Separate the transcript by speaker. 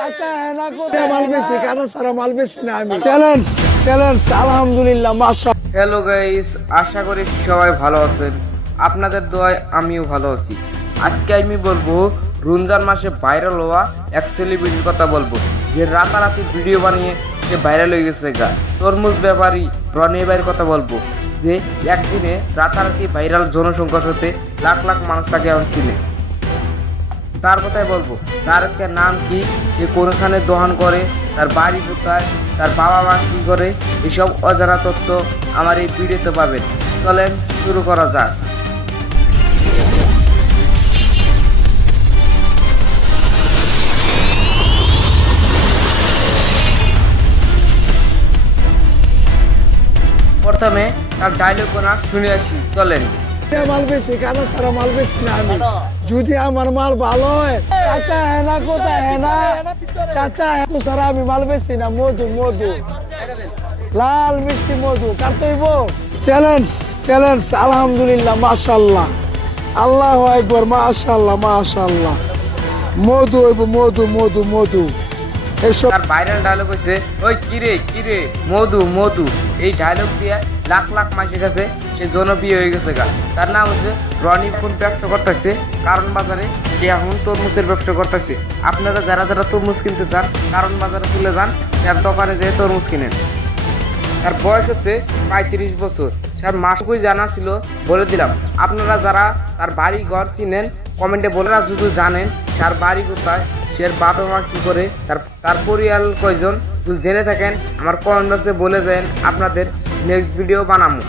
Speaker 1: চাচা হেনা কোথায়? মাল বেশি কারণ সারা মাল বেশি না আমি। চ্যালেঞ্জ চ্যালেঞ্জ আলহামদুলিল্লাহ মাশা
Speaker 2: হ্যালো গাইস আশা করি সবাই ভালো আছেন। আপনাদের দোয়ায় আমিও ভালো আছি। আজকে আমি বলব রমজান মাসে ভাইরাল হওয়া এক সেলিব্রিটির কথা বলব। যে রাতারাতি ভিডিও বানিয়ে সে ভাইরাল হয়ে গেছে গা। তরমুজ ব্যাপারী রনি ভাইয়ের কথা বলব। যে একদিনে রাতারাতি ভাইরাল জনসংখ্যার সাথে লাখ লাখ মানুষ তাকে এখন চিনে তার কথাই বলব। তার আজকে নাম কি? সে কোনখানে দোকান করে? তার বাড়ি কোথায়? তার বাবা মা কী করে? এসব অজানা তথ্য আমার এই ভিডিওতে পাবেন। চলেন শুরু করা যাক। প্রথমে তার ডায়লগ গোনা শুনে আসি। চলেন।
Speaker 1: মাল বেশি কারণ সারা মাল বেশি না আমি। যদি আমার মাল ভালো হয়, চাচা হেনা কোথায়? হেনা? চাচা হেতু সারা আমি মাল বেশি না, মধু মধু। লাল মিষ্টি মধু কাটইব চ্যালেঞ্জ চ্যালেঞ্জ, আলহামদুলিল্লাহ, মাশাল্লাহ। আল্লাহ একবার মাশাল্লাহ মাশাল্লাহ। মধু হইব মধু মধু মধু। এসব
Speaker 2: তার ভাইরাল ডায়লগ হয়েছে ওই কিরে কিরে মধু মধু। এই ডায়লগ দিয়ে লাখ লাখ মাসের কাছে সে জনপ্রিয় হয়ে গেছে গা। তার নাম হচ্ছে রনি কোন ব্যবসা করতেছে। কারণ বাজারে সে এখন তরমুজের ব্যবসা করতেছে। আপনারা যারা যারা তরমুজ কিনতে চান, কারণ বাজারে চলে যান তার দোকানে যেয়ে তরমুজ কিনেন। তার বয়স হচ্ছে পঁয়ত্রিশ বছর। তার মাসুকুই জানা ছিল, বলে দিলাম। আপনারা যারা তার বাড়ি ঘর চিনেন, কমেন্টে বলে যদি জানেন স্যার বাড়ি কোথায় সে বাবা মা কী করে, তার তার পরিয়াল কয়জন যদি জেনে থাকেন। আমার কমেন্ট বক্সে বলে যান, আপনাদের নেক্সট ভিডিও বানাবো